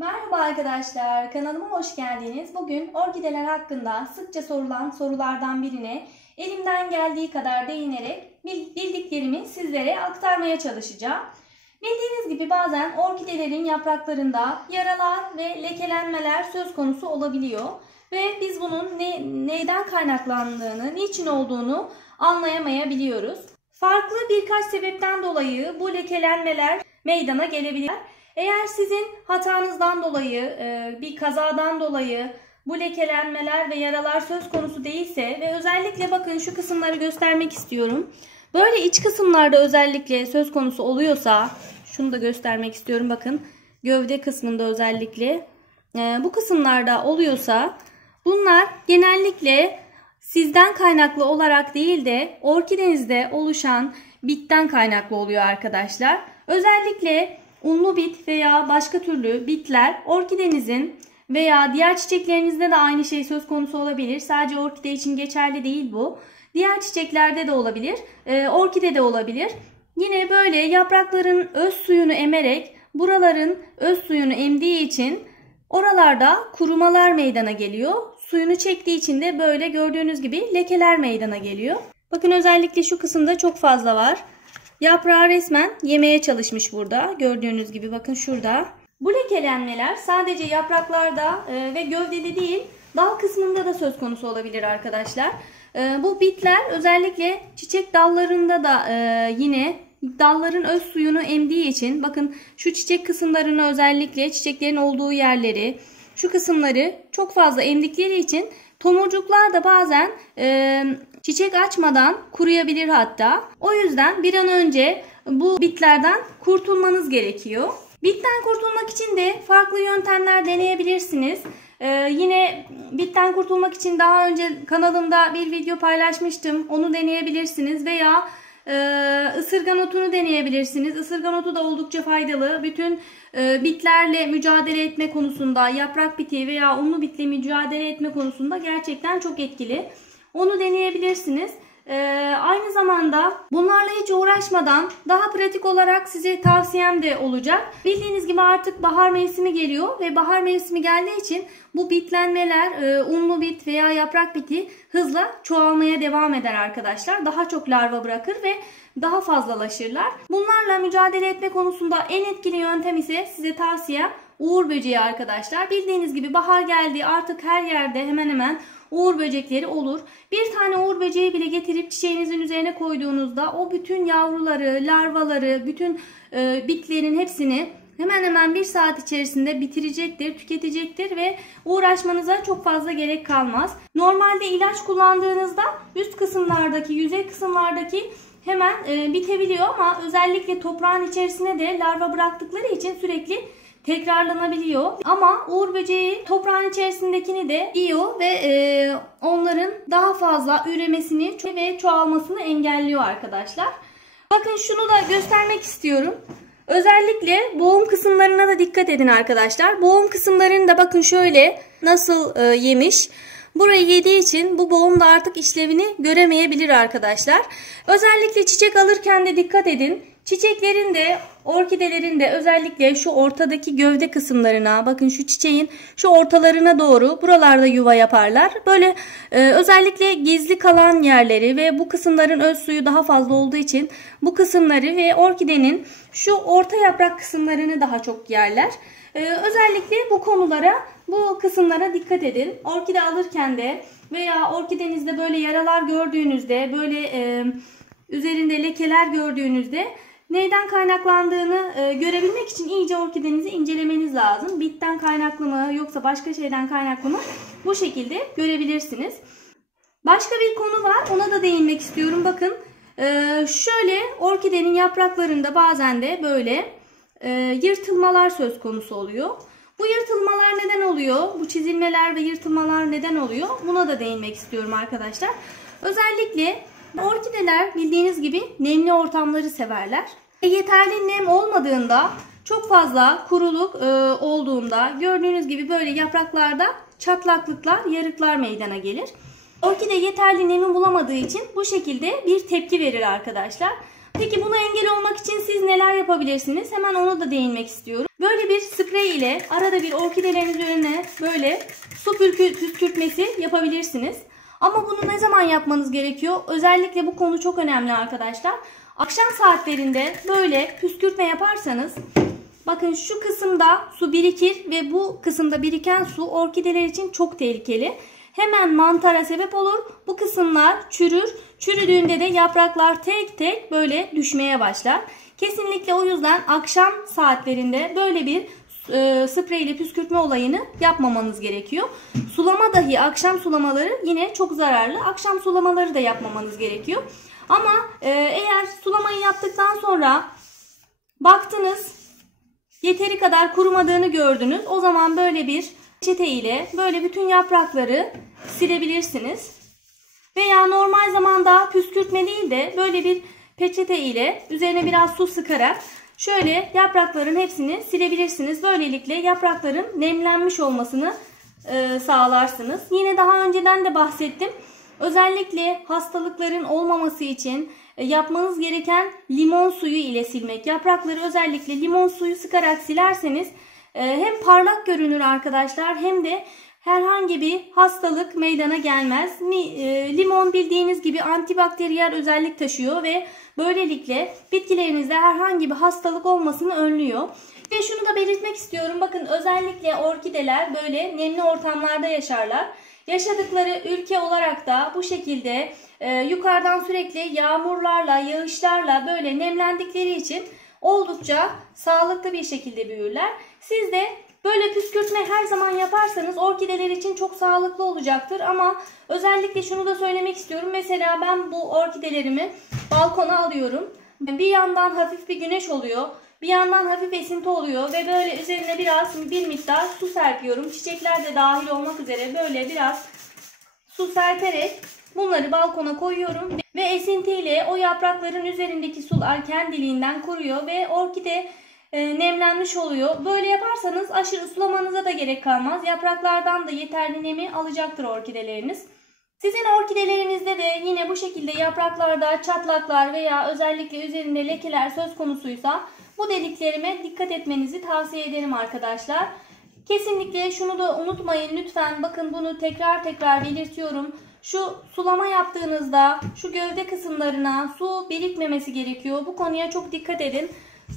Merhaba arkadaşlar, kanalıma hoş geldiniz. Bugün orkideler hakkında sıkça sorulan sorulardan birine elimden geldiği kadar değinerek bildiklerimi sizlere aktarmaya çalışacağım. Bildiğiniz gibi bazen orkidelerin yapraklarında yaralar ve lekelenmeler söz konusu olabiliyor. Ve biz bunun neyden kaynaklandığını, niçin olduğunu anlayamayabiliyoruz. Farklı birkaç sebepten dolayı bu lekelenmeler meydana gelebilir. Eğer sizin hatanızdan dolayı, bir kazadan dolayı bu lekelenmeler ve yaralar söz konusu değilse ve özellikle bakın şu kısımları göstermek istiyorum. Böyle iç kısımlarda özellikle söz konusu oluyorsa, şunu da göstermek istiyorum bakın. Gövde kısmında özellikle bu kısımlarda oluyorsa bunlar genellikle sizden kaynaklı olarak değil de orkidenizde oluşan bitten kaynaklı oluyor arkadaşlar. Özellikle unlu bit veya başka türlü bitler orkidenizin veya diğer çiçeklerinizde de aynı şey söz konusu olabilir. Sadece orkide için geçerli değil bu. Diğer çiçeklerde de olabilir, orkide de olabilir. Yine böyle yaprakların öz suyunu emerek buraların öz suyunu emdiği için oralarda kurumalar meydana geliyor. Suyunu çektiği için de böyle gördüğünüz gibi lekeler meydana geliyor. Bakın özellikle şu kısımda çok fazla var. Yaprağı resmen yemeye çalışmış burada. Gördüğünüz gibi bakın şurada. Bu lekelenmeler sadece yapraklarda ve gövdede değil dal kısmında da söz konusu olabilir arkadaşlar. Bu bitler özellikle çiçek dallarında da yine dalların öz suyunu emdiği için bakın şu çiçek kısımlarını özellikle çiçeklerin olduğu yerleri şu kısımları çok fazla emdikleri için tomurcuklar da bazen çiçek açmadan kuruyabilir hatta. O yüzden bir an önce bu bitlerden kurtulmanız gerekiyor. Bitten kurtulmak için de farklı yöntemler deneyebilirsiniz. Yine bitten kurtulmak için daha önce kanalımda bir video paylaşmıştım. Onu deneyebilirsiniz veya ısırgan otunu deneyebilirsiniz. Isırgan otu da oldukça faydalı. Bütün bitlerle mücadele etme konusunda, yaprak biti veya unlu bitle mücadele etme konusunda gerçekten çok etkili. Onu deneyebilirsiniz. Aynı zamanda bunlarla hiç uğraşmadan daha pratik olarak size tavsiyem de olacak. Bildiğiniz gibi artık bahar mevsimi geliyor ve bahar mevsimi geldiği için bu bitlenmeler, unlu bit veya yaprak biti hızla çoğalmaya devam eder arkadaşlar. Daha çok larva bırakır ve daha fazlalaşırlar. Bunlarla mücadele etme konusunda en etkili yöntem ise size tavsiyem uğur böceği arkadaşlar. Bildiğiniz gibi bahar geldi, artık her yerde hemen hemen uğur böcekleri olur. Bir tane uğur böceği bile getirip çiçeğinizin üzerine koyduğunuzda o bütün yavruları, larvaları, bütün bitlerin hepsini hemen hemen 1 saat içerisinde bitirecektir, tüketecektir ve uğraşmanıza çok fazla gerek kalmaz. Normalde ilaç kullandığınızda üst kısımlardaki, yüzey kısımlardaki hemen bitebiliyor ama özellikle toprağın içerisine de larva bıraktıkları için sürekli tekrarlanabiliyor. Ama uğur böceği toprağın içerisindekini de yiyor ve onların daha fazla üremesini ve çoğalmasını engelliyor arkadaşlar. Bakın şunu da göstermek istiyorum. Özellikle boğum kısımlarına da dikkat edin arkadaşlar. Boğum kısımlarını da bakın şöyle nasıl yemiş. Burayı yediği için bu boğum da artık işlevini göremeyebilir arkadaşlar. Özellikle çiçek alırken de dikkat edin. Çiçeklerin de orkidelerin de özellikle şu ortadaki gövde kısımlarına bakın şu çiçeğin şu ortalarına doğru buralarda yuva yaparlar. Böyle özellikle gizli kalan yerleri ve bu kısımların öz suyu daha fazla olduğu için bu kısımları ve orkidenin şu orta yaprak kısımlarını daha çok yerler. Özellikle bu konulara, bu kısımlara dikkat edin. Orkide alırken de veya orkidenizde böyle yaralar gördüğünüzde, böyle üzerinde lekeler gördüğünüzde neyden kaynaklandığını görebilmek için iyice orkidenizi incelemeniz lazım. Bitten kaynaklı mı yoksa başka şeyden kaynaklı mı? Bu şekilde görebilirsiniz. Başka bir konu var. Ona da değinmek istiyorum. Bakın şöyle orkidenin yapraklarında bazen de böyle yırtılmalar söz konusu oluyor. Bu yırtılmalar neden oluyor? Bu çizilmeler ve yırtılmalar neden oluyor? Buna da değinmek istiyorum arkadaşlar. Özellikle orkideler bildiğiniz gibi nemli ortamları severler. Yeterli nem olmadığında, çok fazla kuruluk olduğunda gördüğünüz gibi böyle yapraklarda çatlaklıklar, yarıklar meydana gelir. Orkide yeterli nemi bulamadığı için bu şekilde bir tepki verir arkadaşlar. Peki buna engel olmak için siz neler yapabilirsiniz? Hemen ona da değinmek istiyorum. Böyle bir sprey ile arada bir orkidelerin üzerine böyle su püskürtmesi yapabilirsiniz. Ama bunu ne zaman yapmanız gerekiyor? Özellikle bu konu çok önemli arkadaşlar. Akşam saatlerinde böyle püskürtme yaparsanız bakın şu kısımda su birikir ve bu kısımda biriken su orkideler için çok tehlikeli. Hemen mantara sebep olur. Bu kısımlar çürür. Çürüdüğünde de yapraklar tek tek böyle düşmeye başlar. Kesinlikle o yüzden akşam saatlerinde böyle bir sprey ile püskürtme olayını yapmamanız gerekiyor. Sulama dahi, akşam sulamaları yine çok zararlı. Akşam sulamaları da yapmamanız gerekiyor. Ama eğer sulamayı yaptıktan sonra baktınız yeteri kadar kurumadığını gördünüz. O zaman böyle bir peçete ile böyle bütün yaprakları silebilirsiniz. Veya normal zamanda püskürtme değil de böyle bir peçete ile üzerine biraz su sıkarak şöyle yaprakların hepsini silebilirsiniz. Böylelikle yaprakların nemlenmiş olmasını sağlarsınız. Yine daha önceden de bahsettim. Özellikle hastalıkların olmaması için yapmanız gereken limon suyu ile silmek. Yaprakları özellikle limon suyu sıkarak silerseniz hem parlak görünür arkadaşlar hem de herhangi bir hastalık meydana gelmez. Limon bildiğiniz gibi antibakteriyel özellik taşıyor ve böylelikle bitkilerinizde herhangi bir hastalık olmasını önlüyor. Ve şunu da belirtmek istiyorum. Bakın özellikle orkideler böyle nemli ortamlarda yaşarlar. Yaşadıkları ülke olarak da bu şekilde yukarıdan sürekli yağmurlarla, yağışlarla böyle nemlendikleri için oldukça sağlıklı bir şekilde büyürler. Siz de böyle püskürtme her zaman yaparsanız orkideler için çok sağlıklı olacaktır. Ama özellikle şunu da söylemek istiyorum. Mesela ben bu orkidelerimi balkona alıyorum. Bir yandan hafif bir güneş oluyor. Bir yandan hafif esinti oluyor ve böyle üzerine bir miktar su serpiyorum. Çiçekler de dahil olmak üzere böyle biraz su serperek bunları balkona koyuyorum. Ve esintiyle o yaprakların üzerindeki sular kendiliğinden kuruyor ve orkide nemlenmiş oluyor. Böyle yaparsanız aşırı sulamanıza da gerek kalmaz. Yapraklardan da yeterli nemi alacaktır orkideleriniz. Sizin orkidelerinizde de yine bu şekilde yapraklarda çatlaklar veya özellikle üzerinde lekeler söz konusuysa bu dediklerime dikkat etmenizi tavsiye ederim arkadaşlar. Kesinlikle şunu da unutmayın lütfen. Bakın bunu tekrar belirtiyorum. Şu sulama yaptığınızda şu gövde kısımlarına su birikmemesi gerekiyor. Bu konuya çok dikkat edin.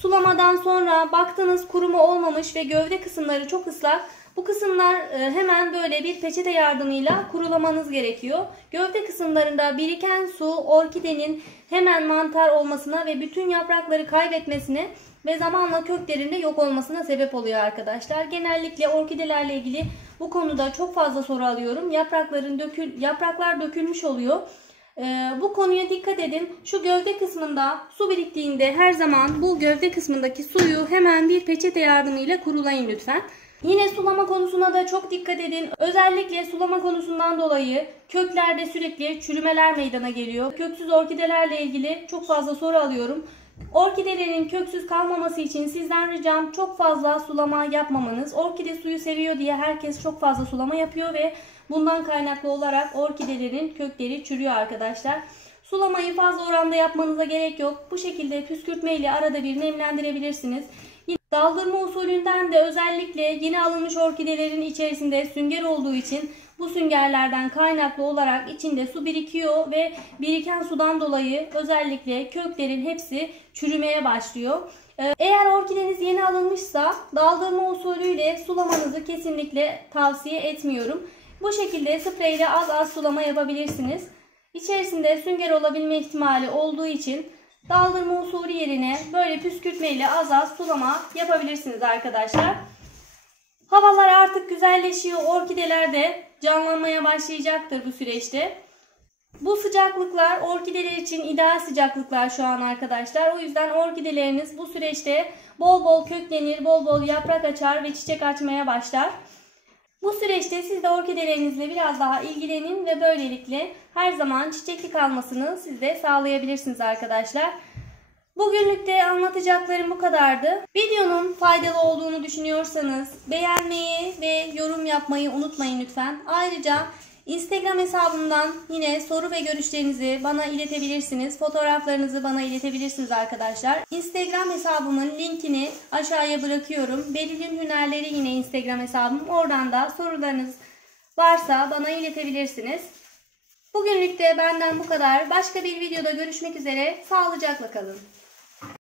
Sulamadan sonra baktınız kuruma olmamış ve gövde kısımları çok ıslak. Bu kısımlar hemen böyle bir peçete yardımıyla kurulamanız gerekiyor. Gövde kısımlarında biriken su orkidenin hemen mantar olmasına ve bütün yaprakları kaybetmesine ve zamanla köklerinde yok olmasına sebep oluyor arkadaşlar. Genellikle orkidelerle ilgili bu konuda çok fazla soru alıyorum. Yapraklar dökülmüş oluyor. Bu konuya dikkat edin. Şu gövde kısmında su biriktiğinde her zaman bu gövde kısmındaki suyu hemen bir peçete yardımıyla kurulayın lütfen. Yine sulama konusuna da çok dikkat edin. Özellikle sulama konusundan dolayı köklerde sürekli çürümeler meydana geliyor. Köksüz orkidelerle ilgili çok fazla soru alıyorum. Orkidelerin köksüz kalmaması için sizden ricam çok fazla sulama yapmamanız. Orkide suyu seviyor diye herkes çok fazla sulama yapıyor ve bundan kaynaklı olarak orkidelerin kökleri çürüyor arkadaşlar. Sulamayı fazla oranda yapmanıza gerek yok. Bu şekilde püskürtme ile arada bir nemlendirebilirsiniz. Daldırma usulünden de özellikle yeni alınmış orkidelerin içerisinde sünger olduğu için bu süngerlerden kaynaklı olarak içinde su birikiyor ve biriken sudan dolayı özellikle köklerin hepsi çürümeye başlıyor. Eğer orkideniz yeni alınmışsa daldırma usulüyle sulamanızı kesinlikle tavsiye etmiyorum. Bu şekilde spreyle az az sulama yapabilirsiniz. İçerisinde sünger olabilme ihtimali olduğu için daldırma usulü yerine böyle püskürtme ile az az sulama yapabilirsiniz arkadaşlar. Havalar artık güzelleşiyor. Orkideler de canlanmaya başlayacaktır bu süreçte. Bu sıcaklıklar orkideler için ideal sıcaklıklar şu an arkadaşlar. O yüzden orkideleriniz bu süreçte bol bol köklenir, bol bol yaprak açar ve çiçek açmaya başlar. Bu süreçte siz de orkidelerinizle biraz daha ilgilenin ve böylelikle her zaman çiçekli kalmasını siz de sağlayabilirsiniz arkadaşlar. Bugünlük de anlatacaklarım bu kadardı. Videonun faydalı olduğunu düşünüyorsanız beğenmeyi ve yorum yapmayı unutmayın lütfen. Ayrıca Instagram hesabımdan yine soru ve görüşlerinizi bana iletebilirsiniz. Fotoğraflarınızı bana iletebilirsiniz arkadaşlar. Instagram hesabımın linkini aşağıya bırakıyorum. Belirgin Hünerleri yine Instagram hesabım. Oradan da sorularınız varsa bana iletebilirsiniz. Bugünlük de benden bu kadar. Başka bir videoda görüşmek üzere. Sağlıcakla kalın.